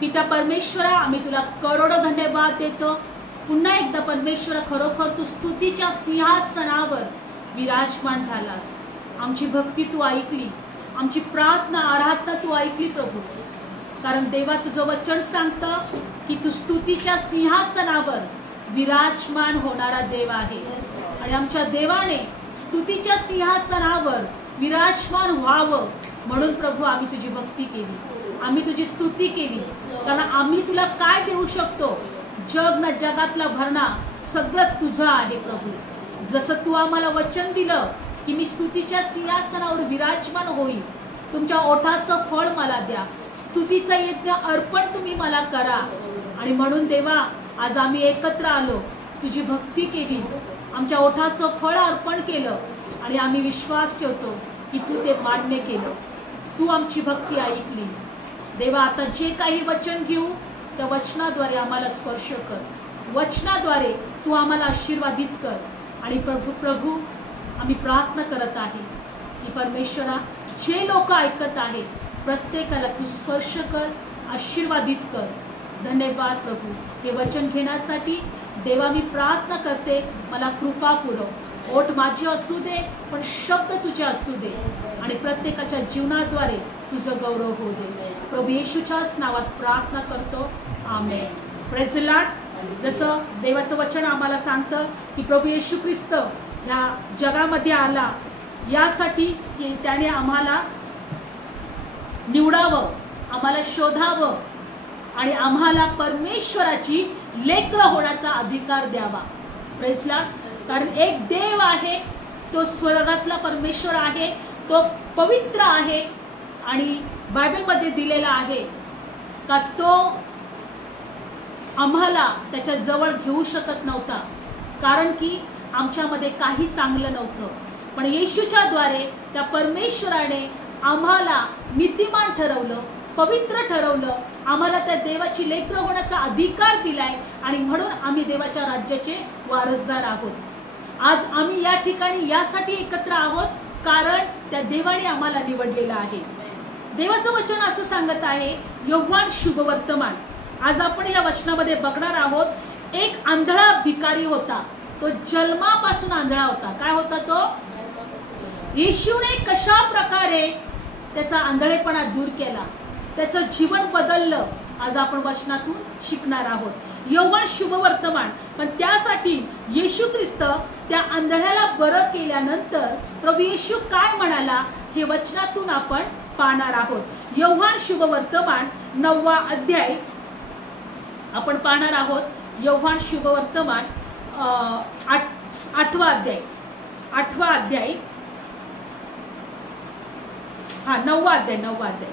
पिता परमेश्वरा, आम्ही तुला करोडो धन्यवाद देतो। पुन्हा एकदा परमेश्वरा, खरोखर तू स्तुतीच्या सिंहासनावर विराजमान झालास। आमची भक्ती तू ऐकली, आमची प्रार्थना आराधना तू ऐकली प्रभू। कारण देवा, तुझं वचन सांगतं की तू स्तुतीच्या सिंहासनावर विराजमान होणारा देव आहे आणि आमच्या देवाने स्तुतीच्या सिंहासनावर विराजमान व्हावं म्हणून प्रभू आम्ही तुझी भक्ती केली, आम्ही तुझी स्तुती केली। कारण आम्ही तुला काय देऊ शकतो? जग ना जगातला भरणा सगळं तुझं आहे प्रभू। जसं तू आम्हाला वचन दिलं की मी स्तुतीच्या सिंहासनावर विराजमान होईल, तुमच्या ओठाचं फळ मला द्या, स्तुतीचं यज्ञ अर्पण तुम्ही मला करा। आणि म्हणून देवा, आज आम्ही एकत्र आलो, तुझी भक्ती केली, आमच्या ओठाचं फळ अर्पण केलं आणि आम्ही विश्वास ठेवतो की तू ते मान्य केलं, तू आमची भक्ती ऐकली। देवा, आता जे काही वचन घेऊ त्या वचनाद्वारे आम्हाला स्पर्श कर, वचनाद्वारे तू आम्हाला आशीर्वादित कर। आणि प्रभू आम्ही प्रार्थना करत आहे की परमेश्वरा, जे लोक ऐकत आहे प्रत्येकाला तू स्पर्श कर, आशीर्वादित कर। धन्यवाद प्रभू हे वचन घेण्यासाठी। देवा, मी प्रार्थना करते, मला कृपा पुरव। ओठ माझे असू दे पण शब्द तुझे असू दे आणि प्रत्येकाच्या जीवनाद्वारे तुझं गौरव होऊ दे। प्रभू येशूच्याच नावात प्रार्थना करतो, आमेन। Praise the Lord. जसं देवाचं वचन आम्हाला सांगतं की प्रभू येशू ख्रिस्त ह्या जगामध्ये आला यासाठी की त्याने आम्हाला निवडावं, आम्हाला शोधावं आणि आम्हाला परमेश्वराची लेकरं होण्याचा अधिकार द्यावा। Praise the Lord. कारण एक देव आहे, तो स्वर्गातला परमेश्वर आहे, तो पवित्र आहे आणि बायबलमध्ये दिलेला आहे का तो आम्हाला त्याच्या जवळ घेऊ शकत नव्हता, कारण की आमच्यामध्ये काही चांगलं नव्हतं। पण येशूच्या द्वारे त्या परमेश्वराने आम्हाला नीतिमान ठरवलं, पवित्र ठरवलं, आम्हाला त्या देवाची लेकरं होण्याचा अधिकार दिलाय आणि म्हणून आम्ही देवाच्या राज्याचे वारसदार आहोत। आज आम्ही या ठिकाणी यासाठी एकत्र आहोत कारण त्या देवाने आम्हाला निवडलेलं आहे। देवाचं वचन असं सांगत आहे, योहान शुभवर्तमान। आज आपण या वचनामध्ये बघणार आहोत, एक आंधळा भिकारी होता, तो जन्मापासून आंधळा होता। काय होता तो? येशूने कशा प्रकारे त्याचा आंधळेपणा दूर केला, त्याचं जीवन बदललं, आज आपण वचनातून शिकणार आहोत। योहान शुभवर्तमान। पण त्यासाठी येशू ख्रिस्त त्या आंधळ्याला बरं केल्यानंतर प्रभू येशू काय म्हणाला हे वचनातून आपण पाहणार आहोत। योहान शुभवर्तमान 9वा अध्याय आपण पाहणार आहोत। योहान शुभवर्तमान 8वा अध्याय, 8वा अध्याय,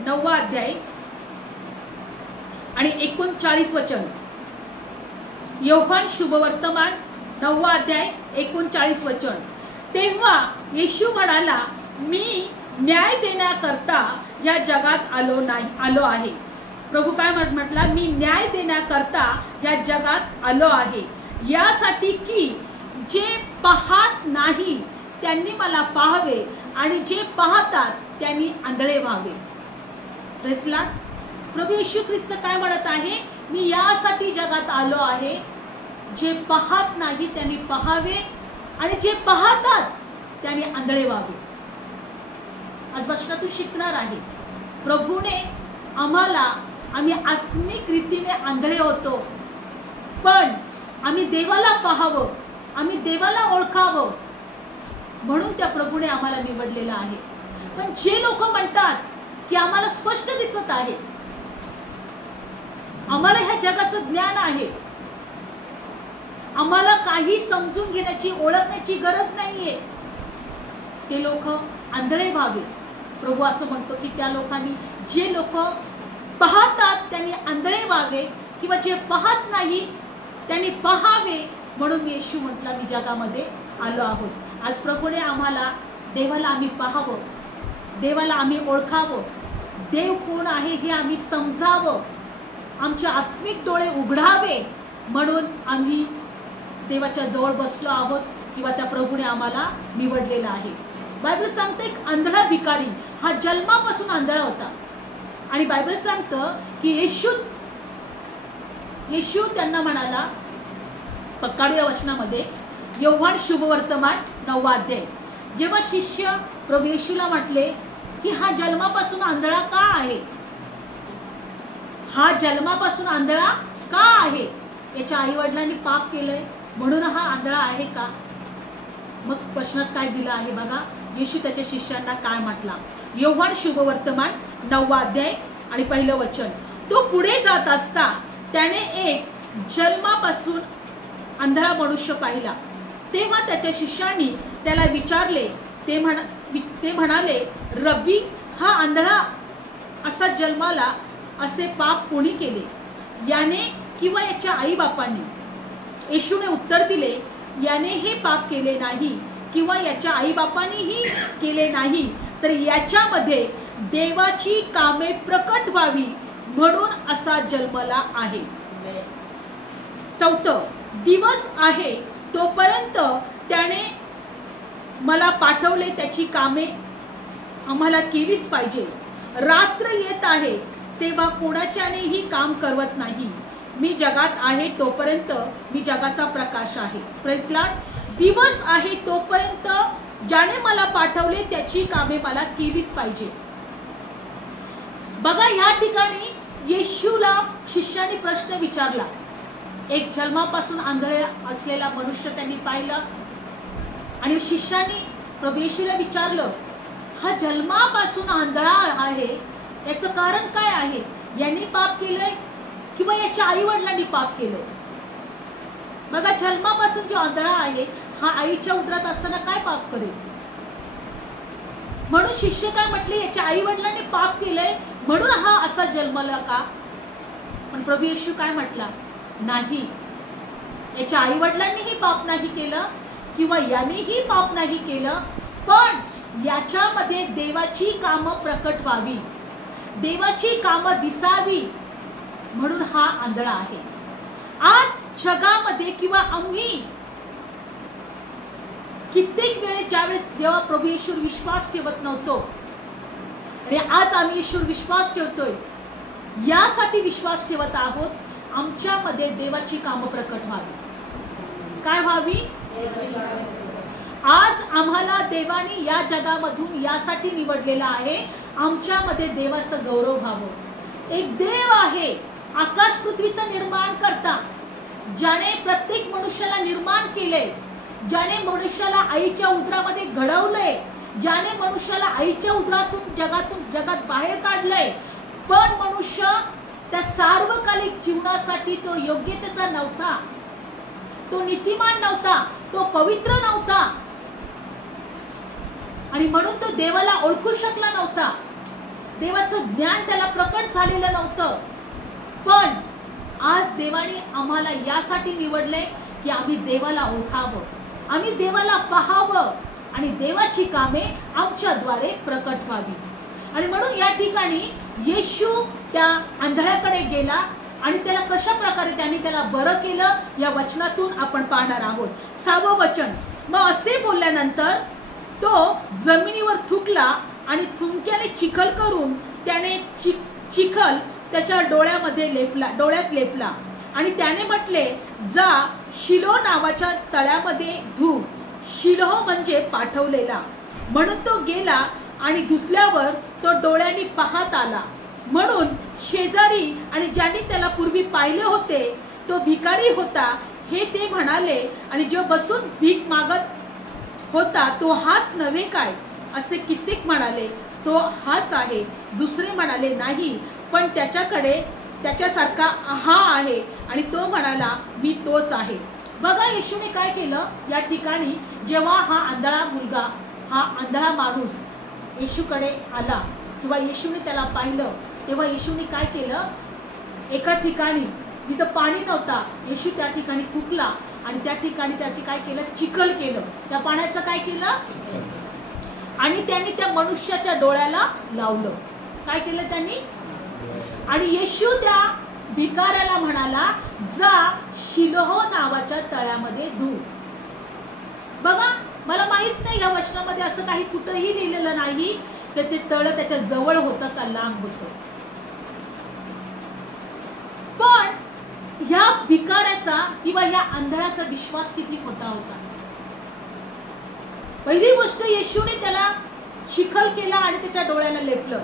9वा अध्याय आणि 39 वचन। योहान शुभवर्तमान 9वा अध्याय 39 वचन। तेव्हा येशू म्हणाला, मी न्याय देण्याकरता या जगात आलो आहे। प्रभू काय म्हटला? मी न्याय देण्याकरता या जगात आलो आहे, यासाठी की जे पाहत नाही त्यांनी मला पाहावे आणि जे पाहतात त्यांनी आंधळे व्हावे। Praise the lord. प्रभू येशू ख्रिस्त काय म्हणत आहे? मी यासाठी जगात आलो आहे, जे पाहत नाही त्यांनी पाहावे आणि जे पाहतात त्यांनी आंधळे व्हावे। आज वचनातून शिकणार आहे, प्रभूने आम्ही आत्मिक रीतीने आंधळे होतो, पण आम्ही देवाला पाहावं, आम्ही देवाला ओळखावं म्हणून त्या प्रभूने आम्हाला निवडलेलं आहे। पण जे लोक म्हणतात की आम्हाला स्पष्ट दिसत आहे, आम्हाला ह्या जगाचं ज्ञान आहे, आम्हाला काही समजून घेण्याची, ओळखण्याची गरज नाहीये, ते लोक आंधळे व्हावे। प्रभू असं म्हणतो की त्या लोकांनी, जे लोक पाहतात त्यांनी आंधळे व्हावे किंवा जे पाहत नाही त्यांनी पाहावे, म्हणून येशू म्हटला मी जगामध्ये आलो आहोत। आज प्रभूने आम्हाला देवाला आम्ही पाहावं, देवाला आम्ही ओळखावं, देव कोण आहे हे आम्ही समजावं, आमचे आत्मिक डोळे उघडावे म्हणून आम्ही देवाच्या जवळ बसलो आहोत किंवा त्या प्रभूने आम्हाला निवडलेला आहे। बायबल सांगते एक आंधळा भिकारी हा जन्मापासून आंधळा होता आणि बायबल सांगतं की येशू येशू त्यांना म्हणाला, काढूया वचनामध्ये, योहान शुभवर्तमान 9वा अध्याय. जेव्हा शिष्य प्रभू येशूला म्हटले की हा जन्मापासून आंधळा का आहे, हा जन्मापासून आंधळा का आहे, याच्या आई वडिलांनी पाप केलंय म्हणून हा आंधळा आहे का? मग प्रश्नात काय दिलं आहे बघा, येशू त्याच्या शिष्यांना काय म्हटला. योहान शुभवर्तमान 9वा अध्याय आणि 1लं वचन. तो पुढे जात असता त्याने एक जन्मापासून आंधळा मनुष्य पाहिला. तेव्हा त्याच्या शिष्यांनी त्याला विचारले. ते म्हणाले, रब्बी, हा आंधळा असा जन्माला असे पाप कोणी केले, याने किंवा याच्या आई बापांनी? येशूने उत्तर दिले, याने हे पाप केले नाही किंवा याच्या आई बापांनीही केले नाही, तर याच्यामध्ये देवाची कामे प्रकट व्हावी म्हणून असा जन्मला आहे. 4. दिवस आहे तोपर्यंत त्याने मला पाठवले, त्याची कामे आम्हाला केलीच पाहिजे. रात्र येत आहे तेव्हा कोणाच्यानेही काम करवत नाही. मी जगात आहे तोपर्यंत मी जगाचा प्रकाश आहे. Praise Lord. दिवस आहे तोपर्यंत ज्याने मला पाठवले त्याची कामे मला केलीच पाहिजे. बघा, या ठिकाणी येशूला शिष्यांनी प्रश्न विचारला. एक जन्मापासून आंधळे असलेला मनुष्य त्यांनी पाहिला आणि शिष्यांनी प्रभू येशूला विचारलं, हा जन्मापासून आंधळा आहे, याचं कारण काय आहे? यांनी पाप केलंय किंवा याच्या आई वडिलांनी पाप केलंय? बघा, जन्मापासून जो आंधळा आहे हा आईच्या उदरात असताना काय पाप करेल? म्हणून शिष्य काय म्हटले, याच्या आई वडिलांनी पाप केलंय म्हणून हा असा जन्मला का? पण प्रभू येशू काय म्हटला, नाही, याच्या आई वडिलांनीही पाप नाही केलं किंवा यानेही पाप नाही केलं, पण याच्यामध्ये देवाची कामं प्रकट व्हावी, देवाची कामं दिसावी म्हणून हा आंधळा आहे. आज जगामध्ये किंवा आम्ही कित्येक वेळेस ज्यावेळेस जेव्हा प्रभू येशूवर विश्वास ठेवत नव्हतो आणि आज आम्ही येशूवर विश्वास ठेवतोय, यासाठी विश्वास ठेवत आहोत, आमच्यामध्ये देवाची कामं प्रकट व्हावी. काय व्हावी? आज आम्हाला देवाने या जगामधून यासाठी निवडलेलं आहे, आमच्यामध्ये देवाचं गौरव व्हावं. एक देव आहे, आकाश पृथ्वीचं निर्माण करता, ज्याने प्रत्येक मनुष्याला निर्माण केले, ज्याने मनुष्याला आईच्या उदरामध्ये घडवलंय, ज्याने मनुष्याला आईच्या उदरातून जगात बाहेर काढलंय, पण मनुष्य त्या सार्वकालिक जीवनासाठी तो योग्यतेचा नव्हता, तो नीतिमान नव्हता, तो पवित्र नव्हता आणि म्हणून तो देवाला ओळखू शकला नव्हता. देवाचं ज्ञान त्याला प्रकट झालेलं नव्हतं. पण आज देवाने आम्हाला यासाठी निवडले की आम्ही देवाला ओळखावं, आम्ही देवाला पाहावं आणि देवाची कामे आमच्याद्वारे प्रकट व्हावी. आणि म्हणून या ठिकाणी येशू त्या आंधळ्याकडे गेला आणि त्याला कशा प्रकारे त्यांनी त्याला बरं केलं या वचनातून आपण पाहणार आहोत. 6वं वचन. मग असे बोलल्यानंतर तो जमिनीवर थुंकला आणि थुंक्याने चिखल करून त्याने चिखल त्याच्या डोळ्यात लेपला आणि त्याने म्हटले, जा शिलो नावाच्या तळ्यामध्ये धु. शिलोह म्हणजे पाठवलेला. म्हणून तो गेला आणि धुतल्यावर तो डोळ्यांनी पाहत आला. म्हणून शेजारी आणि ज्यांनी त्याला पूर्वी पाहिले होते, तो भिकारी होता हे ते म्हणाले आणि जो बसून भीक मागत होता तो हाच नव्हे काय? असे कित्येक म्हणाले, तो हाच आहे. दुसरे म्हणाले, नाही, पण त्याच्यासारखा हा आहे. आणि तो म्हणाला, मी तोच आहे. बघा, येशूने काय केलं या ठिकाणी, जेव्हा हा आंधळा मुलगा, हा आंधळा माणूस येशूकडे आला किंवा येशूने त्याला पाहिलं, तेव्हा येशूने काय केलं, एका ठिकाणी जिथं पाणी नव्हता, येशू त्या ठिकाणी थुंकला आणि त्या ठिकाणी त्याची काय केलं, चिखल केलं. त्या पाण्याचं काय केलं आणि त्यांनी त्या मनुष्याच्या डोळ्याला लावलं. काय केलं त्यांनी? आणि येशू त्या भिकाऱ्याला म्हणाला, जा शिलोह नावाच्या तळ्यामध्ये धु. बघा, मला माहित नाही या वचनामध्ये असं काही कुठंही लिहिलेलं नाही की ते तळ त्याच्या जवळ होतं का लांब होतं. पण ह्या भिकाऱ्याचा किंवा ह्या आंधळाचा विश्वास किती मोठा होता. पहिली गोष्ट, येशूने त्याला चिखल केला आणि त्याच्या डोळ्याला लेपलं,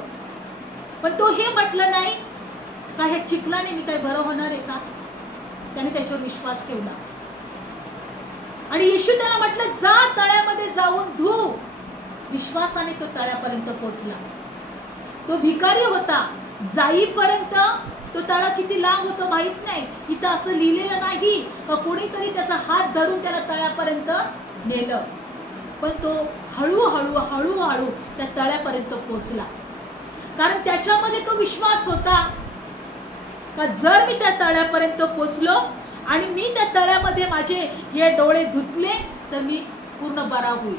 पण तो हे म्हटलं नाही का ह्या चिखलाने मी काय बरं होणार आहे का. त्याने त्याच्यावर विश्वास ठेवला आणि येशू त्याला म्हटलं जा तळ्यामध्ये जाऊन धू. विश्वासाने तो तळ्यापर्यंत पोहोचला. तो भिकारी होता, जाईपर्यंत तो तळा किती लांब होतो माहित नाही. इथं असं लिहिलेलं नाही का कोणीतरी त्याचा हात धरून त्याला तळ्यापर्यंत नेलं, पण तो हळूहळू हळूहळू त्या तळ्यापर्यंत पोहोचला. कारण त्याच्यामध्ये तो विश्वास होता का जर मी त्या तळ्यापर्यंत पोहोचलो आणि मी त्या तळ्यामध्ये माझे हे डोळे धुतले तर मी पूर्ण बरा होईल.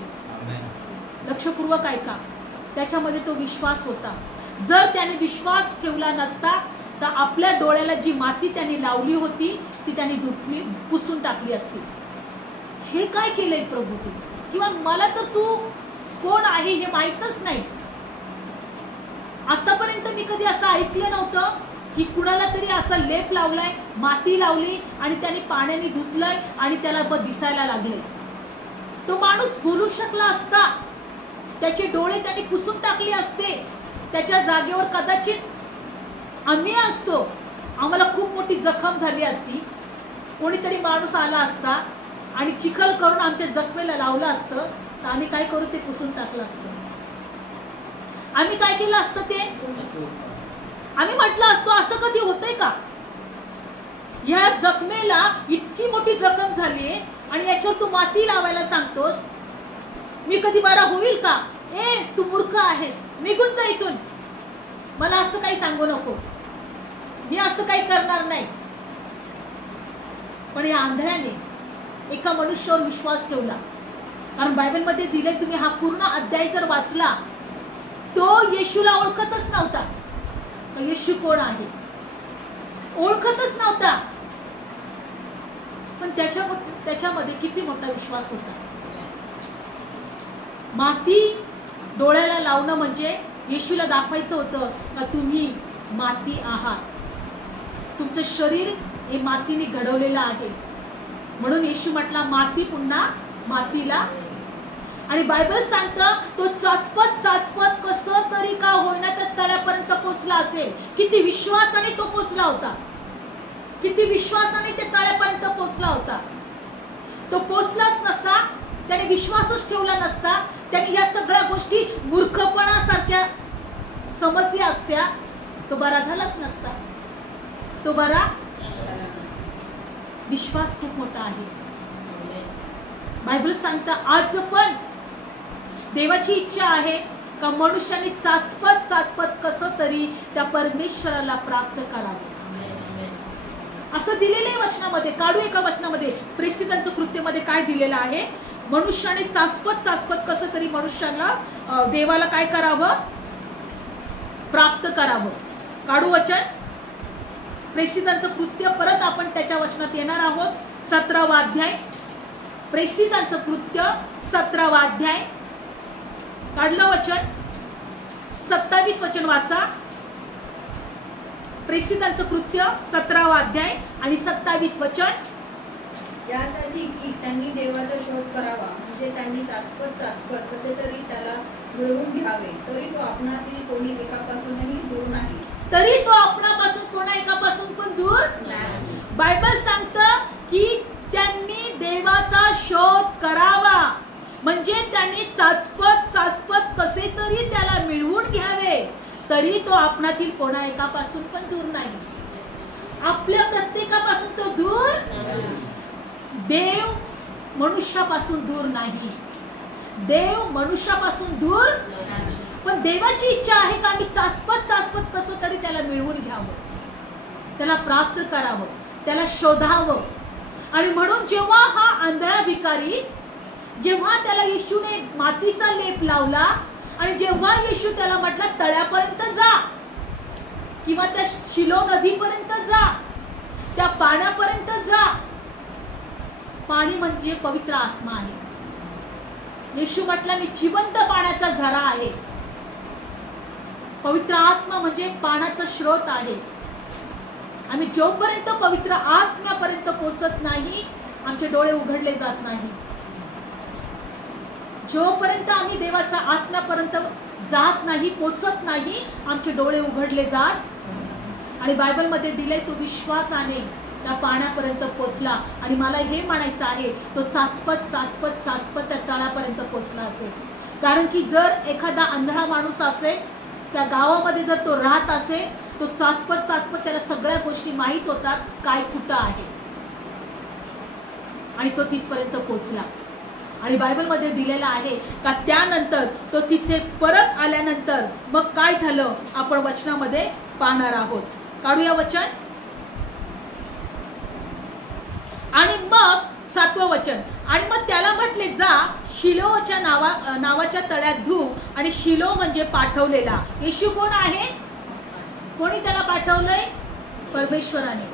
लक्षपूर्वक ऐका, त्याच्यामध्ये तो विश्वास होता. जर त्याने विश्वास ठेवला नसता तर आपल्या डोळ्याला जी माती त्याने लावली होती ती त्याने धुतली, पुसून टाकली असती. हे काय केलंय प्रभू तू, किंवा मला तर तू कोण आहे हे माहीतच नाही. आतापर्यंत मी कधी असं ऐकलं नव्हतं की कुणाला तरी असा लेप लावलाय, माती लावली आणि त्याने पाण्याने धुतलंय आणि त्याला दिसायला लागले. तो माणूस बोलू शकला असता, त्याचे डोळे त्याने पुसून टाकले असते, त्याच्या जागेवर कदाचित आम्ही असतो, आम्हाला खूप मोठी जखम झाली असती, कोणीतरी माणूस आला असता आणि चिखल करून आमच्या जखमेला लावलं असतं तर आम्ही काय करू, ते पुसून टाकलं असतं. आम्ही काय केलं असतं, ते आम्ही म्हटलं असतो असं कधी होतंय का, या जखमेला इतकी मोठी जखम झाली आणि याच्यावर तू माती लावायला सांगतोस, मी कधी बरा होईल का. ए तू मूर्ख आहेस, निघून जा इथून, मला असं काही सांगू नको, मी असं काही करणार नाही. पण या आंधळ्याने एका मनुष्यावर विश्वास ठेवला. कारण बायबलमध्ये दिले, तुम्ही हा पूर्ण अध्याय जर वाचला, तो येशूला ओळखतच नव्हता. येशू कोण आहे ओळखतच नव्हता, पण त्याच्यामध्ये किती मोठा विश्वास होता. माती डोळ्याला लावणं म्हणजे येशूला दाखवायचं होतं का तुम्ही माती आहात, तुमचं शरीर हे मातीने घडवलेलं आहे. म्हणून येशू म्हटला माती पुन्हा मातीला. आणि बायबल सांगतं तो चाचपत कसं तरी का होईना त्या तळ्यापर्यंत पोहोचला असेल. किती विश्वासाने तो पोहोचला होता, किती विश्वासाने ते तळ्यापर्यंत पोहोचला होता. तो पोहोचलाच नसता, त्याने विश्वासच ठेवला नसता, त्याने या सगळ्या गोष्टी मूर्खपणासारख्या समजल्या असत्या, तो बरा झालाच नसता. तो बरा, विश्वास खूप मोठा आहे. बायबल सांगतं आज पण देवाची इच्छा आहे का मनुष्याने चाचपत कसं तरी त्या परमेश्वराला प्राप्त करावे. असं दिलेलं आहे वचनामध्ये. काढू एका वचनामध्ये, प्रेषितांचं कृत्यमध्ये काय दिलेलं आहे, मनुष्याने चाचपत कसं तरी मनुष्याला देवाला काय करावं, प्राप्त करावं. काढू वचन, प्रेषितांचं कृत्य, परत आपण त्याच्या वचनात येणार आहोत. 17वा अध्याय, प्रेषितांचं कृत्य 17वा अध्याय. काढलं वचन, 27 वचन वाचा. प्रेषितांचं कृत्य 17वा अध्याय आणि 27 वचन. यासाठी की त्यांनी देवाचा शोध करावा, म्हणजे त्यांनी चाचपत कसे तरी त्याला मिळवून घ्यावे. तरी तो आपणातील कोणी एकापासूनही दूर नाही. तरी तो आपणापासून कोणा एकापासून पण दूर नाही. बायबल सांगतं की त्यांनी देवाचा शोध करावा, म्हणजे त्यांनी चाचपत कसे तरी त्याला मिळवून घ्यावे. तरी तो आपणातील कोणा एकापासून पण दूर नाही. आपल्या प्रत्येकापासून तो दूर, देव मनुष्यापासून दूर नाही. देव मनुष्यापासून दूर, पण देवाची इच्छा आहे का आम्ही चाचपत कसं तरी त्याला मिळवून घ्यावं, त्याला प्राप्त करावं, त्याला शोधावं. आणि म्हणून जेव्हा हा आंधळा भिकारी, जेव्हा त्याला येशूने मातीचा लेप लावला आणि जेव्हा येशू त्याला म्हटला तळ्यापर्यंत जा किंवा त्या शिलो नदीपर्यंत जा, त्या पाण्यापर्यंत जा. पाणी म्हणजे पवित्र आत्मा आहे. येशू म्हटला मी जिवंत पाण्याचा झरा आहे. पवित्र आत्मा म्हणजे पाण्याचा स्रोत आहे. आम्ही जोपर्यंत पवित्र आत्म्यापर्यंत पोहोचत नाही आमचे डोळे उघडले जात नाही. जोपर्यंत आम्ही देवाच्या आत्म्यापर्यंत जात नाही, पोचत नाही, आमचे डोळे उघडले जात. आणि बायबलमध्ये दिले तो विश्वासाने त्या पाण्यापर्यंत पोचला. आणि मला हे म्हणायचं आहे तो चाचपत चाचपत चाचपत त्या तळापर्यंत पोचला असेल. कारण की जर एखादा आंधळा माणूस असेल त्या गावामध्ये जर तो राहत असेल तो चाचपत चाचपत त्याला सगळ्या गोष्टी माहीत होतात काय कुठं आहे आणि तो तिथपर्यंत पोचला. आणि बायबलमध्ये दिलेला आहे का त्यानंतर तो तिथे परत आल्यानंतर मग काय झालं आपण वचनामध्ये पाहणार आहोत. काढूया वचन. आणि मग 7वं वचन. आणि मग त्याला म्हटले जा शिलोच्या नावाच्या तळ्यात धू. आणि शिलो म्हणजे पाठवलेला. येशू कोण आहे? कोणी त्याला पाठवलंय? परमेश्वराने.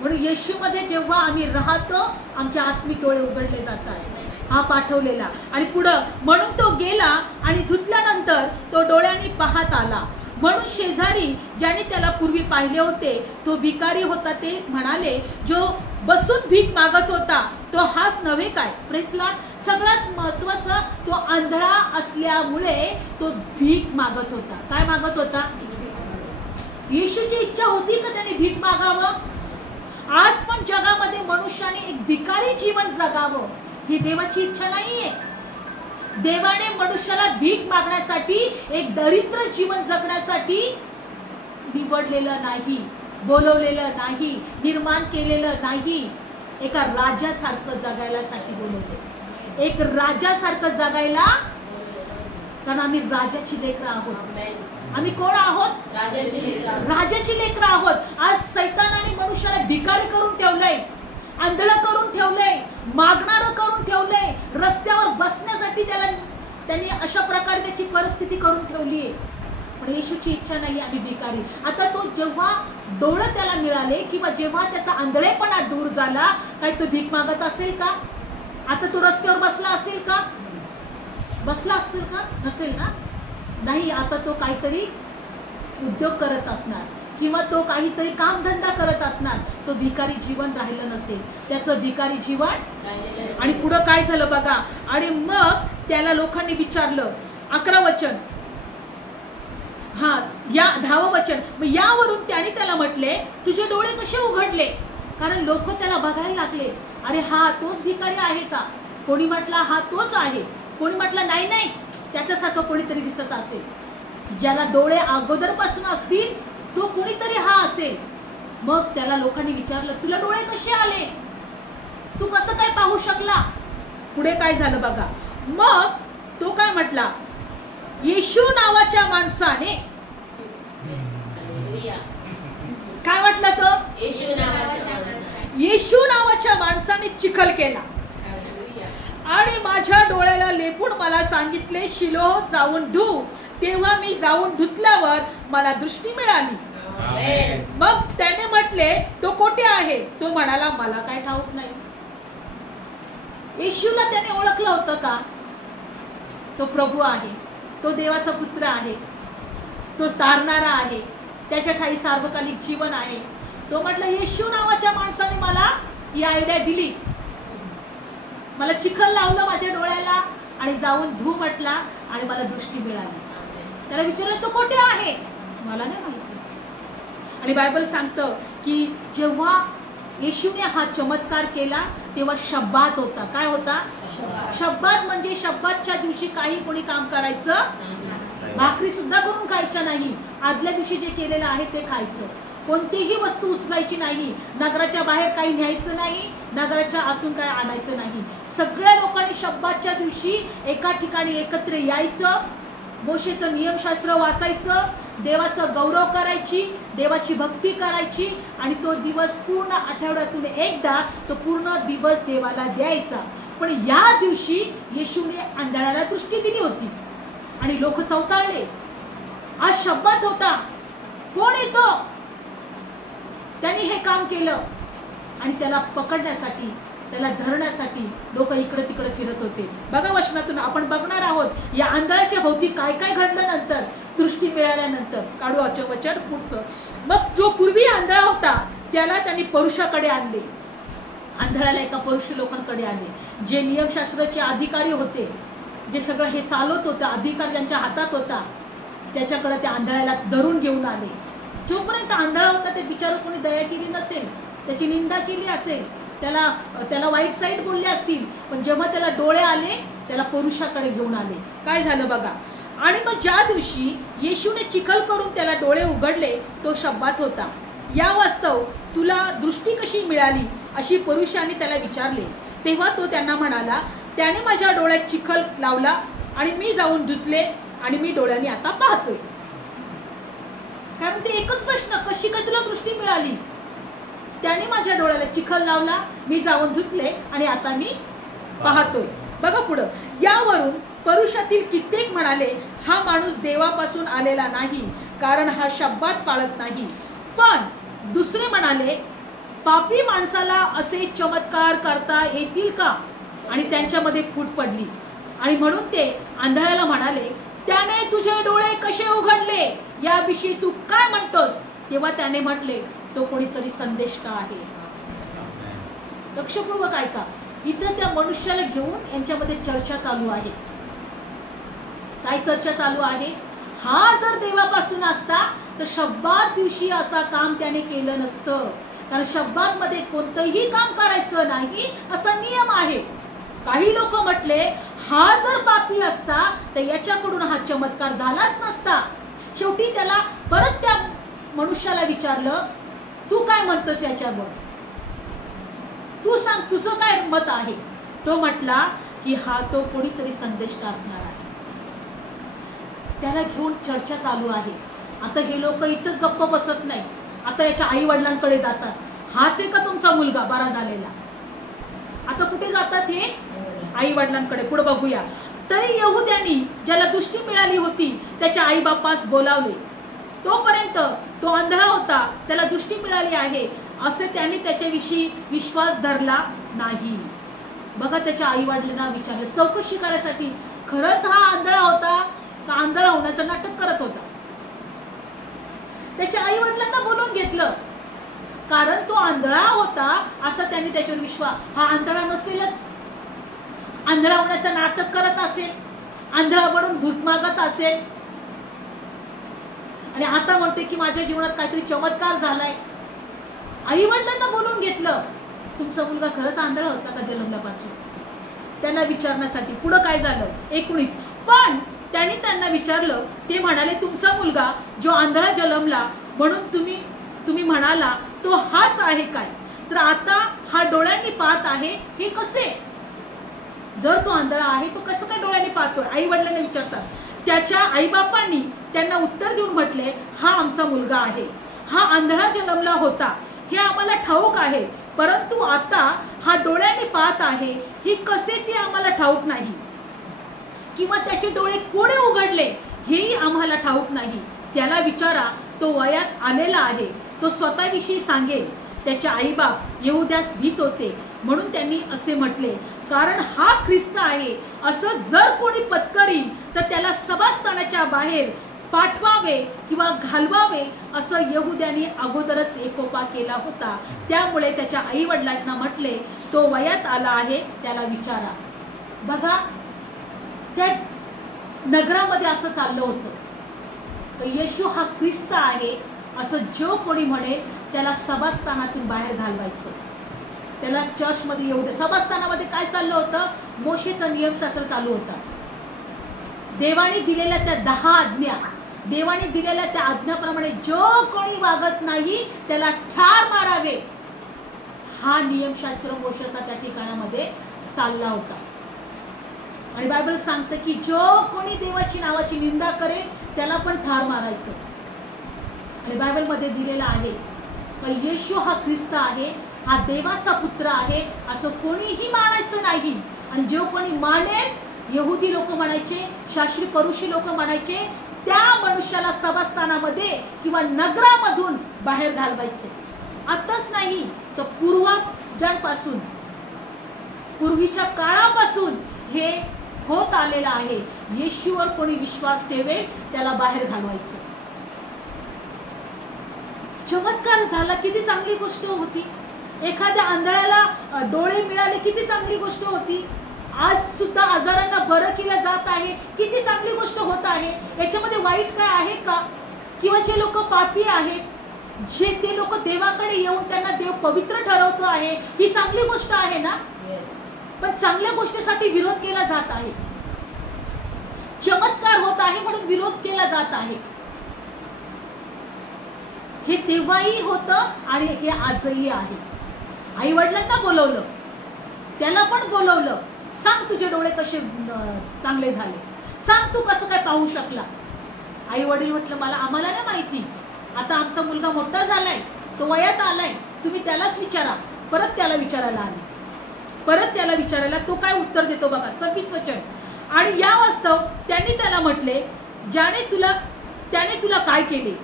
म्हणून येशूमध्ये जेव्हा आम्ही राहतो आमचे आत्मिक डोळे उघडले जातात. हा पाठवलेला. आणि पुढं म्हणून तो गेला आणि धुतल्यानंतर तो डोळ्यांनी पाहत आला. म्हणून शेजारी ज्याने त्याला पूर्वी पाहिले होते तो भिकारी होता ते म्हणाले जो बसून भीक मागत होता तो हाच नव्हे काय. Praise Lord. सगळ्यात महत्वाचं तो आंधळा असल्यामुळे तो भीक मागत होता. काय मागत होता? येशूची इच्छा होती का त्याने भीक मागावं? आज पण जगामध्ये मनुष्याने एक भिकारी जीवन जगावं ही देवाची इच्छा नाहीये. देवाने मनुष्याला भीक मागण्यासाठी एक दरिद्र जीवन जगण्यासाठी निवडलेलं नाही, बोलवलेलं नाही, निर्माण केलेलं नाही. एका राजासारखं जगायलासाठी बोलवले. एक राजासारखं जगायला. कारण आम्ही राजाची लेकरं आहोत. आम्ही कोण आहोत? राजाची लेकरं आहोत. आज सैतानाने मनुष्याला भिकारी करून ठेवलंय, आंधळं करून ठेवलंय, मागणारं करून ठेवलंय. रस्त्यावर बसण्यासाठी त्यांनी अशा प्रकारे त्याची परिस्थिती करून ठेवली आहे. पण येशूची इच्छा नाही आम्ही भिकारी. आता तो जेव्हा डोळं त्याला मिळाले किंवा जेव्हा त्याचा आंधळेपणा दूर झाला काय तो भीक मागत असेल का? आता तो रस्त्यावर बसला असेल का? बसला असेल का? नसेल ना. नाही. आता तो काहीतरी उद्योग करत असणार किंवा तो काहीतरी कामधंदा करत असणार. तो भिकारी जीवन राहिलं नसेल त्याचं भिकारी जीवन. आणि पुढं काय झालं बघा. आणि मग त्याला लोकांनी विचारलं. 11 वचन. हा या 10वं वचन. यावरून त्याने त्याला म्हटले तुझे डोळे कसे उघडले? कारण लोक त्याला बघायला लागले. अरे हा तोच भिकारी आहे का? कोणी म्हटला हा तोच आहे, कोणी म्हटलं नाही नाही त्याच्यासारखं कोणीतरी दिसत असेल. ज्याला डोळे अगोदरपासून असतील तो कोणीतरी हा असेल. मग त्याला लोकांनी विचारलं तुला डोळे कसे आले? तू कसं काय पाहू शकला? पुढे काय झालं बघा. मग तो काय म्हटला? येशू नावाच्या माणसाने. काय म्हटलं तो? येशू नावाच्या माणसाने चिखल केला आणि माझ्या डोळ्याला लेपून मला सांगितले शिलो जाऊन धू. तेव्हा मी जाऊन धुतल्यावर मला दृष्टी मिळाली. मग त्याने म्हटले तो कोठे आहे? तो म्हणाला मला काय ठाऊक नाही. येशूला त्याने ओळखलं होतं का? तो प्रभू आहे, तो देवाचा पुत्र आहे, तो तारणारा आहे, त्याच्या ठाई सार्वकालिक जीवन आहे. तो म्हटलं येशू नावाच्या माणसाने मला ही आयडिया दिली, मला चिखल लावलं माझ्या डोळ्याला आणि जाऊन धू म्हटला आणि मला दृष्टी मिळाली. त्याला विचारलं तो कोठे आहे? मला नाही माहिती. आणि बायबल सांगतं की जेव्हा येशूने हा चमत्कार केला तेव्हा शब्बात होता. काय होता? शब्बात म्हणजे शब्बातच्या दिवशी काही कोणी काम करायचं, भाकरी सुद्धा करून खायच्या नाही. आदल्या दिवशी जे केलेलं आहे ते खायचं. कोणतीही वस्तू उचलायची नाही, नगराच्या बाहेर काही न्यायचं नाही, नगराच्या आतून काय आणायचं नाही. सगळ्या लोकांनी शब्बातच्या दिवशी एका ठिकाणी एकत्र यायचं, मोशेचं नियमशास्त्र वाचायचं, देवाचं गौरव करायची, देवाची भक्ती करायची आणि तो दिवस पूर्ण आठवड्यातून एकदा तो पूर्ण दिवस देवाला द्यायचा. पण या दिवशी येशूने आंधळ्याला दृष्टी दिली होती आणि लोक चौताळले. आज शब्बात होता, कोण येतो? त्यांनी हे काम केलं आणि त्याला पकडण्यासाठी, त्याला धरण्यासाठी लोक इकडे तिकडे फिरत होते. बघा वचनातून आपण बघणार आहोत या आंधळ्याच्या भोवती काय काय घडलं नंतर, दृष्टी मिळाल्यानंतर. काढू वचन पुढचं. मग जो पूर्वी आंधळा होता त्याला त्यांनी परुषाकडे आणले. आंधळ्याला एका परुष लोकांकडे आले, जे नियमशास्त्राचे अधिकारी होते, जे सगळं हे चालवत होतं, अधिकार ज्यांच्या हातात होता, त्याच्याकडे त्या आंधळ्याला धरून घेऊन आले. जोपर्यंत आंधळा होता ते बिचारा कोणी दया केली नसेल, त्याची निंदा केली असेल, त्याला वाईट साईड बोलले असतील, पण जेव्हा त्याला डोळे आले त्याला परुषाकडे घेऊन आले. काय झालं बघा. आणि मग ज्या दिवशी येशूने चिखल करून त्याला डोळे उघडले तो शब्बात होता. या वास्तव तुला दृष्टी कशी मिळाली अशी पुरुषाने त्याला विचारले. तेव्हा तो त्यांना म्हणाला, त्याने माझ्या डोळ्यात चिखल लावला आणि मी जाऊन धुतले आणि मी डोळ्यांनी आता पाहतोय. कारण ते एकच प्रश्न, कशी काय तुला दृष्टी मिळाली? त्याने माझ्या डोळ्याला चिखल लावला, मी जाऊन धुतले आणि आता मी पाहतोय. बघा पुढं. यावरून परुषातील कित्येक म्हणाले, हा माणूस देवापासून आलेला नाही, कारण हा शब्बात पाळत नाही. पण दुसरे म्हणाले, पापी माणसाला असे चमत्कार करता येतील का? आणि त्यांच्यामध्ये फूट पडली. आणि म्हणून ते आंधळ्याला म्हणाले, त्याने तुझे डोळे कसे उघडले, याविषयी तू काय म्हणतोस? तेव्हा त्याने म्हटले, तो कोणीतरी संदेष्टा आहे. लक्षपूर्वक ऐका. इथं त्या मनुष्याला घेऊन यांच्यामध्ये चर्चा चालू आहे. काय चर्चा चालू आहे? हा जर देवापासून असता तर शब्बात दिवशी असा काम त्याने केलं नसतं, कारण शब्बात मध्ये कोणतंही काम करायचं नाही असा नियम आहे. काही लोक म्हटले, हा जर पापी असता तर याच्याकडून हा चमत्कार झालाच नसता. शेवटी त्याला परत त्या मनुष्याला विचारलं, तू काय म्हणतोस याच्यावर? तू सांग, तुझं काय मत आहे? तो म्हटला की हा तो कोणीतरी संदेष्टा असणार आहे. त्याला घेऊन चर्चा चालू आहे. आता हे लोक इथंच गप्प बसत नाही, आता याच्या आई वडिलांकडे जातात. हाच आहे का तुमचा मुलगा बरा झालेला? आता कुठे जातात हे? आई वडिलांकडे. पुढे बघूया. तरी यहुद्यांनी ज्याला दृष्टी मिळाली होती त्याच्या आई बापास बोलावले. तोपर्यंत तो आंधळा होता, त्याला दृष्टी मिळाली आहे असे त्याने त्याच्याविषयी विश्वास धरला नाही. बघा, त्याच्या आई वडिलांना विचारलं चौकशी करायसाठी, खरंच हा आंधळा होता का आंधळा होण्याचं नाटक करत होता? त्याच्या आई वडिलांना बोलून घेतलं, कारण तो आंधळा होता असं त्यांनी त्याच्यावर विश्वास, हा आंधळा नसेलच, आंधळा होण्याचं नाटक करत असेल, आंधळा बनून भूक मागत असेल आणि आता म्हणते की माझ्या जीवनात काहीतरी चमत्कार झालाय. आई वडिलांना बोलून घेतलं, तुमचा मुलगा खरंच आंधळा होता का जन्मल्यापासून? त्यांना विचारण्यासाठी. पुढं काय झालं? 19. पण त्यांनी त्यांना विचारलं, ते म्हणाले, तुमचा मुलगा जो आंधळा जन्मला म्हणून तुम्ही म्हणाला तो हाच आहे काय? तर आता हा डोळ्यांनी पाहत आहे, हे कसे? जर तो आंधळा आहे तो कसं काय डोळ्यांनी पाहतोय? आई वडिलांना विचारतात. त्याच्या आईबापांनी त्यांना उत्तर देऊन म्हटले, हा आमचा मुलगा आहे, हा आंधळा जन्मला होता हे आम्हाला ठाऊक आहे, परंतु आता हा डोळ्यांनी पाहत आहे हे कसे ते आम्हाला ठाऊक नाही, किंवा त्याचे डोळे कोणी उघडले हेही आम्हाला ठाऊक नाही. त्याला विचारा, तो वयात आलेला आहे, तो स्वतःविषयी सांगेल. त्याचे आईबाप यहुद्यास भीत होते म्हणून त्यांनी असे म्हटले, कारण हा ख्रिस्त आहे असं जर कोणी पत्करील तर त्याला सभास्थानाच्या बाहेर पाठवावे किंवा घालवावे असं यहुद्यांनी अगोदरच एकोपा केला होता. त्यामुळे त्याच्या आई वडिलांना म्हटले, तो वयात आला आहे, त्याला विचारा. बघा, त्या नगरामध्ये असं चाललं होतं की येशू हा ख्रिस्त आहे असं जो कोणी म्हणेल त्याला सभास्थानातून बाहेर घालवायचं, त्याला चर्चमध्ये येऊ दे. सभास्थानामध्ये काय चाललं होतं? मोशेचा नियमशास्त्र चालू होता. देवाने दिलेल्या त्या 10 आज्ञा, देवाने दिलेल्या त्या आज्ञाप्रमाणे जो कोणी वागत नाही त्याला ठार मारावे, हा नियमशास्त्र मोशेचा त्या ठिकाणामध्ये चालला होता. आणि बायबल सांगतं की जो कोणी देवाची नावाची निंदा करेल त्याला पण ठार मारायचं. आणि बायबलमध्ये दिलेला आहे की येशू हा ख्रिस्त आहे, हा देवाचा पुत्र आहे असं कोणीही मानायचं नाही. आणि जो कोणी मानेल, यहुदी लोक म्हणायचे, शास्त्री परुषी लोक म्हणायचे, त्या मनुष्याला सभास्थानामध्ये किंवा नगरामधून बाहेर घालवायचे. आताच नाही तर पूर्वजांपासून, पूर्वीच्या काळापासून हे होत आलेलं आहे. येशूवर कोणी विश्वास ठेवेल त्याला बाहेर घालवायचं. चमत्कार झाला, किती चांगली गोष्ट होती. एखाद्या आंधळ्याला डोळे मिळाले, किती चांगली गोष्ट होती. आज सुद्धा आजारांना बरं केलं जात आहे, किती चांगली गोष्ट होत आहे. याच्यामध्ये वाईट काय आहे का? किंवा जे लोक पापी आहेत, जे ते लोक देवाकडे येऊन त्यांना देव पवित्र ठरवतो आहे, ही चांगली गोष्ट आहे ना. पण चांगल्या गोष्टीसाठी विरोध केला जात आहे. चमत्कार होत आहे म्हणून विरोध केला जात आहे. हे तेव्हाही होतं आणि हे आजही आहे. आई वडिलांना बोलवलं, त्याला पण बोलवलं, सांग तुझे डोळे कसे चांगले झाले, सांग तू कसं काय पाहू शकला. आई वडील म्हटलं आम्हाला नाही माहिती, आता आमचा मुलगा मोठा झालाय, तो वयात आलाय, तुम्ही त्यालाच विचारा. परत त्याला विचारायला आले, परत त्याला विचारायला. तो काय उत्तर देतो बघा, 26 वचन. आणि या वास्तव त्यांनी त्याला म्हटले, त्याने तुला काय केले,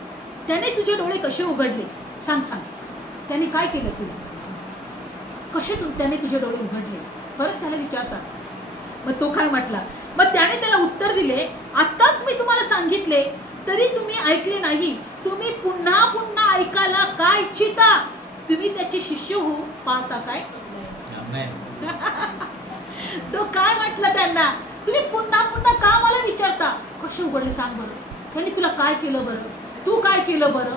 त्याने तुझे डोळे कसे उघडले, सांग. त्याने काय केलं तुला, कसे त्याने तुझे डोळे उघडले. परत त्याला विचारतात. मग तो काय म्हटला, मग त्याने त्याला उत्तर दिले, आताच मी तुम्हाला सांगितले तरी तुम्ही ऐकले नाही. तुम्ही पुन्हा पुन्हा ऐकायला काय इच्छिता. तुम्ही त्याचे शिष्य होऊ पाहता काय. तो काय म्हटलं त्यांना, तुम्ही पुन्हा पुन्हा का मला विचारता, कसे उघडले सांग बरं, त्यांनी तुला काय केलं बरं, तू काय केलं बरं.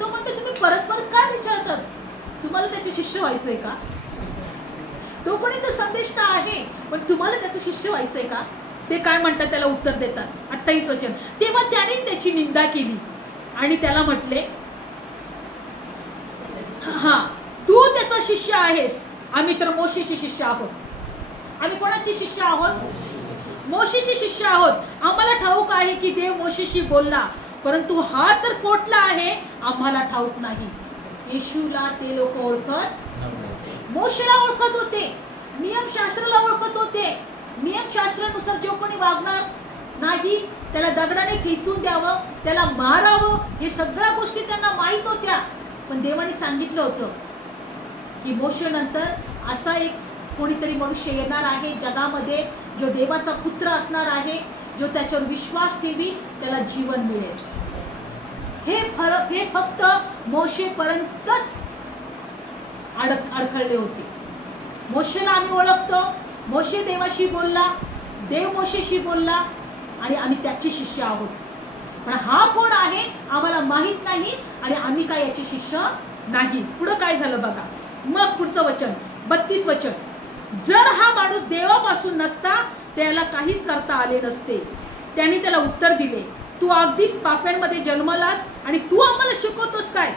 तो म्हणतो तुम्ही परत परत काय विचारतात, तुम्हाला त्याचे शिष्य व्हायचंय का. तो पण इथं संदेश का आहे, पण तुम्हाला त्याचं शिष्य व्हायचंय का. ते काय म्हणतात, त्याला उत्तर देतात. 28 वचन. तेव्हा त्याने त्याची निंदा केली आणि त्याला म्हटले, हा तू त्याचा शिष्य आहेस, आम्ही तर मोशेचे शिष्य आहोत. आम्ही कोणाचे शिष्य आहोत, मोशेचे शिष्य आहोत. आम्हाला ठाऊक आहे की देव मोशेशी बोलला, परंतु हा तर कोटला आहे, आम्हाला ठाऊक नाही. येशूला ते लोक ओळखत, मोशेला ओळखत होते, नियमशास्त्राला ओळखत होते. नियमशास्त्रानुसार जो कोणी वागणार नाही त्याला दगडाने ठेचून द्यावं, त्याला मारावं, हे सगळ्या गोष्टी त्यांना माहित होत्या. पण देवाने सांगितलं होतं की मोशे नंतर असा एक कोणीतरी मनुष्य येणार आहे जगामध्ये, जो देवाचा पुत्र असणार आहे, जो त्याच्यावर विश्वास ठेवी त्याला जीवन मिळेल. हे फक्त मोशेपर्यंतच अडखळले होते. मोशेला आम्ही ओळखतो, मोशे देवाशी बोलला, देव मोशेशी बोलला आणि आम्ही त्याचे शिष्य आहोत. पण हा कोण आहे आम्हाला माहित नाही आणि आम्ही काय याचे शिष्य नाही. पुढे काय झालं बघा. मग पुढचं वचन 32 वचन. जर हा माणूस देवापासून नसता त्याला काहीच करता आले नसते. त्यांनी त्याला उत्तर दिले, तू अगदीच पाप्यांमध्ये जन्मलास आणि तू आम्हाला शिकवतोस काय.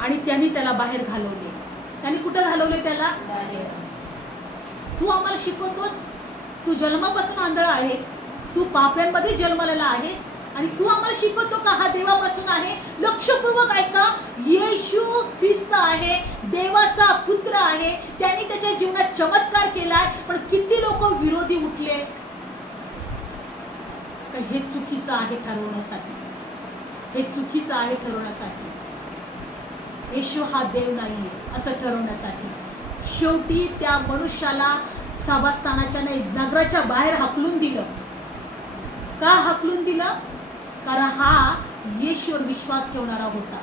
आणि त्यांनी त्याला बाहेर घालवले. त्यांनी कुठं घालवले त्याला, तू आम्हाला शिकवतोस, तू जन्मापासून आंधळा आहेस, तू पाप्यांमध्ये जन्मलेला आहेस आणि तू आम्हाला शिकवतो का हा देवापासून आहे. लक्षपूर्वक ऐका, येशू ख्रिस्त आहे, देवाचा पुत्र आहे. त्यांनी त्याच्या जीवनात चमत्कार केलाय, पण किती लोक विरोधी उठले. हे चुकीचं आहे ठरवण्यासाठी, हे चुकीचं आहे ठरवण्यासाठी. येशू हा देव नाहीये असं ठरवण्यासाठी. शेवटी त्या मनुष्याला सभास्थानाच्या नगराच्या बाहेर हाकलून दिलं. का हाकलून दिलं, कारण हा येशूवर विश्वास ठेवणारा होता.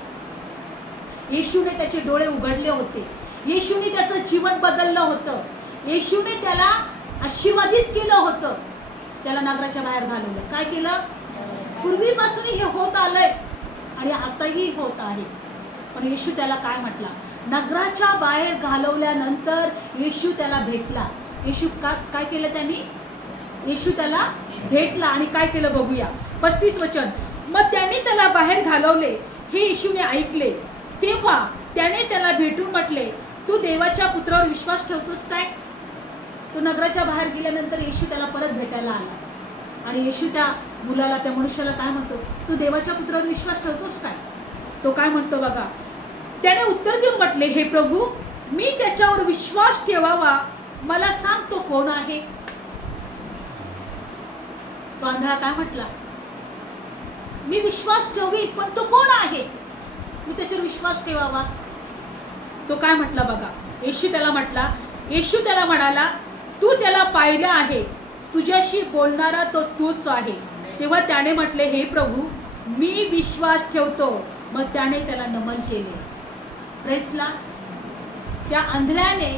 येशूने त्याचे डोळे उघडले होते, येशूने त्याचं जीवन बदललं होतं, येशूने त्याला आशीर्वादित केलं होतं. त्याला नगराच्या बाहेर घालवलं. काय केलं, पूर्वीपासून हे होत आलंय आणि आताही होत आहे. पण येशू त्याला काय म्हटला, नगराच्या बाहेर घालवल्यानंतर येशू त्याला भेटला. येशू काय केलं त्यांनी, येशू त्याला भेटला आणि काय केलं बघूया. 35 वचन. मग त्यांनी त्याला बाहेर घालवले, हे येशूने ऐकले. तेव्हा त्याने त्याला भेटून म्हटले, तू देवाच्या पुत्रावर विश्वास ठेवतोस काय. तो नगराच्या बाहेर गेल्यानंतर येशू त्याला परत भेटायला आला आणि येशू त्या मुलाला, त्या मनुष्याला काय म्हणतो, तू देवाच्या पुत्रावर विश्वास ठेवतोस काय. तो काय म्हणतो बघा. त्याने उत्तर देऊन म्हटले, हे प्रभू, मी त्याच्यावर विश्वास ठेवावा, मला सांग तो कोण आहे. तो आंधळा काय म्हटला, मी विश्वास ठेवी, पण तो कोण आहे, मी त्याच्यावर विश्वास ठेवावा. तो काय म्हटला बघा. येशू त्याला म्हणाला, तू त्याला पाहिलं आहे, तुझ्याशी बोलणारा तो तूच आहे. तेव्हा त्याने म्हटले, हे प्रभू, मी विश्वास ठेवतो, मग त्याने त्याला नमन केले. प्रेसला त्या आंधळ्याने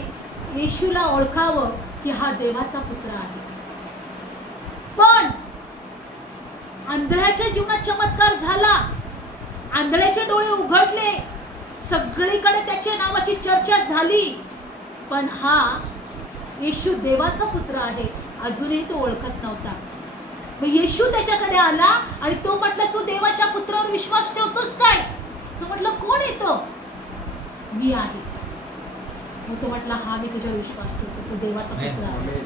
येशूला ओळखावं की हा देवाचा पुत्र आहे. पण आंधळ्याच्या जीवनात चमत्कार झाला, आंधळ्याचे डोळे उघडले, सगळीकडे त्याच्या नावाची चर्चा झाली, पण हा येशू देवाचा पुत्र आहे अजूनही तो ओळखत नव्हता. मग येशू त्याच्याकडे आला आणि तो म्हटला, तू देवाच्या पुत्रावर विश्वास ठेवतोस काय? तो म्हटलं, कोण येतो? मी आहे. मग तो म्हटला, हा मी तुझ्यावर विश्वास ठेवतो, तू देवाचा पुत्र आहे.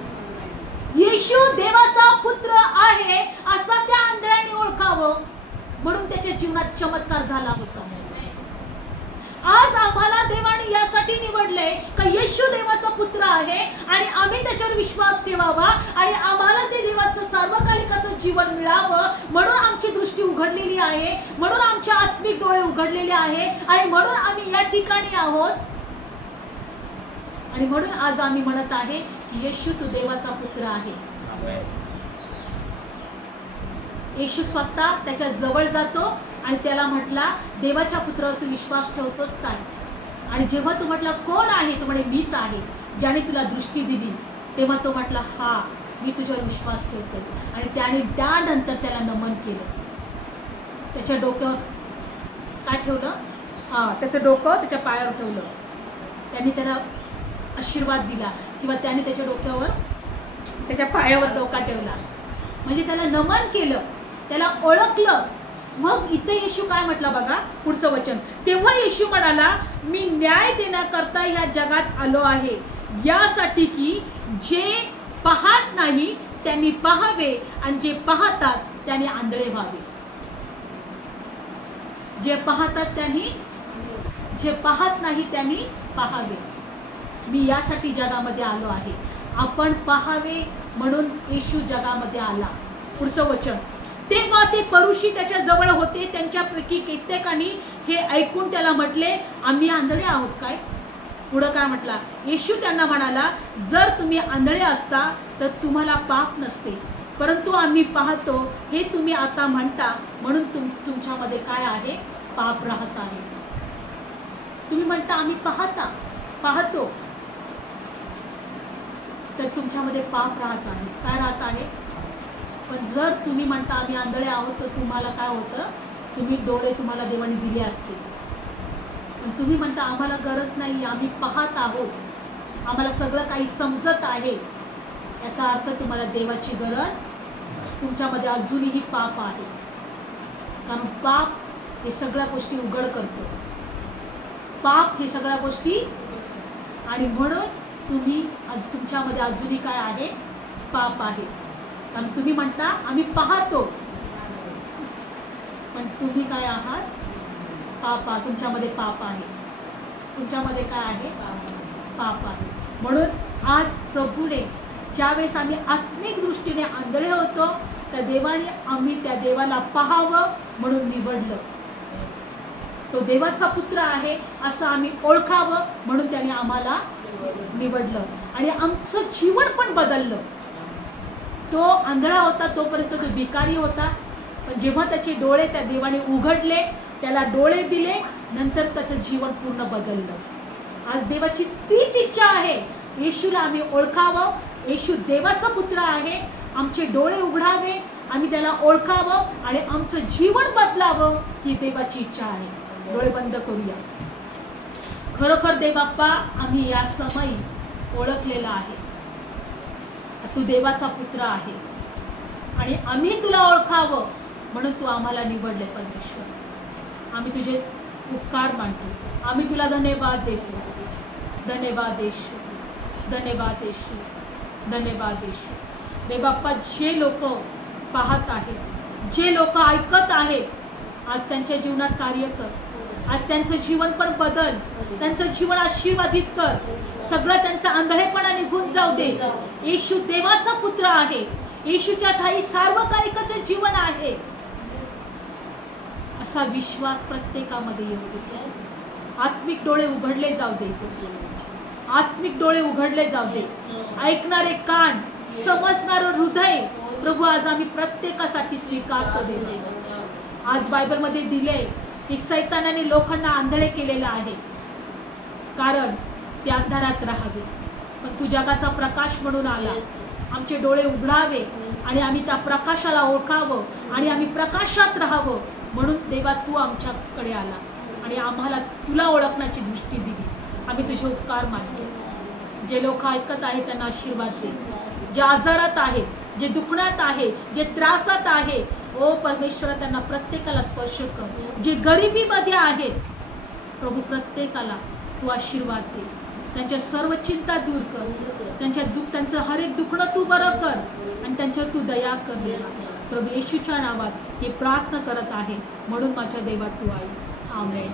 येशू देवाचा पुत्र आहे असं त्या आंधळ्याने ओळखावं म्हणून त्याच्या जीवनात चमत्कार झाला होता. आज आम्हाला देवाने यासाठी निवडले का येशू देवाचा पुत्र आहे आणि आम्ही त्याच्यावर विश्वास ठेवावा आणि आम्हाला ते देवाचं सार्वकालिकाचं जीवन मिळावं म्हणून आमची दृष्टी उघडलेली आहे, म्हणून आमचे आत्मिक डोळे उघडलेले आहे आणि म्हणून आम्ही या ठिकाणी आहोत. आणि म्हणून आज आम्ही म्हणत आहे की येशू तू देवाचा पुत्र आहे. येशू स्वतः त्याच्या जवळ जातो आणि त्याला म्हटला, देवाच्या पुत्रावर तू विश्वास ठेवतोस काय? आणि जेव्हा तो म्हटला, कोण आहे? तो म्हणे, मीच आहे ज्याने तुला दृष्टी दिली. तेव्हा तो म्हटला, हा मी तुझ्यावर विश्वास ठेवतो. आणि त्याने त्यानंतर त्याला नमन केलं. त्याच्या डोक्यावर काय ठेवलं? त्याचं डोकं त्याच्या पायावर ठेवलं. त्यांनी त्याला आशीर्वाद दिला किंवा त्याने त्याच्या डोक्यावर त्याच्या पायावर डोका ठेवला, म्हणजे त्याला नमन केलं, त्याला ओळखलं. मग इथे येशू काय म्हटलं बघा, पुढचं वचन. तेव्हा येशू म्हणाला, मी न्याय देण्याकरता ह्या जगात आलो आहे, यासाठी की जे पाहत नाही त्यांनी पाहावे आणि जे पाहतात त्यांनी आंधळे व्हावे. जे पाहतात त्यांनी, जे पाहत नाही त्यांनी पाहावे. मी यासाठी जगामध्ये आलो आहे, आपण पाहावे म्हणून येशू जगामध्ये आला. पुढचं वचन. तेव्हा ते परुषी त्याच्या जवळ होते, त्यांच्यापैकी कित्येकांनी हे ऐकून त्याला म्हटले, आम्ही आंधळे आहोत काय? पुढं काय म्हटला? येशू त्यांना म्हणाला, जर तुम्ही आंधळे असता तर तुम्हाला पाप नसते, परंतु आम्ही पाहतो हे तुम्ही आता म्हणता म्हणून तुमच्यामध्ये काय आहे? पाप राहत आहे. तुम्ही म्हणता आम्ही पाहतो, तर तुमच्यामध्ये पाप राहत आहे. काय राहत आहे? पण जर तुम्ही म्हणता आम्ही आंधळे आहोत तर तुम्हाला काय होतं? तुम्ही डोळे तुम्हाला देवाने दिले असते. पण तुम्ही म्हणता आम्हाला गरज नाही, आम्ही पाहत आहोत, आम्हाला सगळं काही समजत आहे. याचा अर्थ तुम्हाला देवाची गरज, तुमच्यामध्ये अजूनही पाप आहे. कारण पाप हे सगळ्या गोष्टी उघड करतं. पाप हे सगळ्या गोष्टी, आणि म्हणून तुमच्यामध्ये अजूनही काय आहे? पाप आहे. कारण तुम्ही म्हणता आम्ही पाहतो, पण तुम्ही काय आहात? पाप. तुमच्यामध्ये पाप आहे. तुमच्यामध्ये काय आहे? पाप आहे. म्हणून आज प्रभूने ज्यावेळेस आम्ही आत्मिक दृष्टीने आंधळे होतो त्या देवाने आम्ही त्या देवाला पाहावं म्हणून निवडलं. तो देवाचा पुत्र आहे असं आम्ही ओळखावं म्हणून त्याने आम्हाला निवडलं आणि आमचं जीवन पण बदललं. तो आंधळा होता, तोपर्यंत तो भिकारी होता, पण जेव्हा त्याचे डोळे त्या देवाने उघडले, त्याला डोळे दिले, नंतर त्याचं जीवन पूर्ण बदललं. आज देवाची तीच इच्छा आहे, येशूला आम्ही ओळखावं. येशू देवाचा पुत्र आहे, आमचे डोळे उघडावे, आम्ही त्याला ओळखावं आणि आमचं जीवन बदलावं, ही देवाची इच्छा आहे. डोळे बंद करूया. खरोखर देवबाप्पा, आम्ही या समयी ओळखलेला आहे तू देवाचा पुत्र आहे आणि आम्ही तुला ओळखावं म्हणून तू आम्हाला निवडले. परमेश्वर, आम्ही तुझे उपकार मानतो, आम्ही तुला धन्यवाद देतो. धन्यवाद येशू, धन्यवाद येशू, धन्यवाद येशू. देवबाप्पा, जे लोक पाहत आहेत, जे लोक ऐकत आहेत, आज त्यांच्या जीवनात कार्य कर. आज त्यांचं जीवन पण बदल, त्यांचं जीवन आशीर्वादित कर. सगळं त्यांचा आंधळेपणा निघून जाऊ दे. येशू देवाचा पुत्र आहे, येशूच्या ठाई सार्वकालिकाचं जीवन आहे असा विश्वास प्रत्येकामध्ये येऊ दे. आत्मिक डोळे उघडले जाऊ दे, आत्मिक डोळे उघडले जाऊ दे. ऐकणारे कान, समजणारं हृदय प्रभू आज आम्ही प्रत्येकासाठी स्वीकारतो. आज बायबलमध्ये दिले की सैतानाने लोकांना आंधळे केलेलं आहे, कारण ते अंधारात राहावे, पण तू जगाचा प्रकाश म्हणून आला. आमचे डोळे उघडावे आणि आम्ही त्या प्रकाशाला ओळखावं आणि आम्ही प्रकाशात राहावं, म्हणून देवा तू आमच्याकडे आला आणि आम्हाला तुला ओळखण्याची दृष्टी दिली. आम्ही तुझे उपकार मानतो. जे लोक ऐकत आहेत त्यांना आशीर्वाद दे. जे आजारात आहेत, जे दुखण्यात आहे, जे त्रासात आहे, ओ परमेश्वरा त्यांना प्रत्येकाला स्पर्श कर. जे गरिबीमध्ये आहेत प्रभू प्रत्येकाला तू आशीर्वाद दे. त्यांच्या सर्व चिंता दूर कर. त्यांचं हर एक दुखणं तू बरं कर आणि त्यांच्यावर तू दया कर देवा. प्रभू येशूच्या नावात हे प्रार्थना करत आहे, म्हणून माझ्या देवा तू आई. आमेन.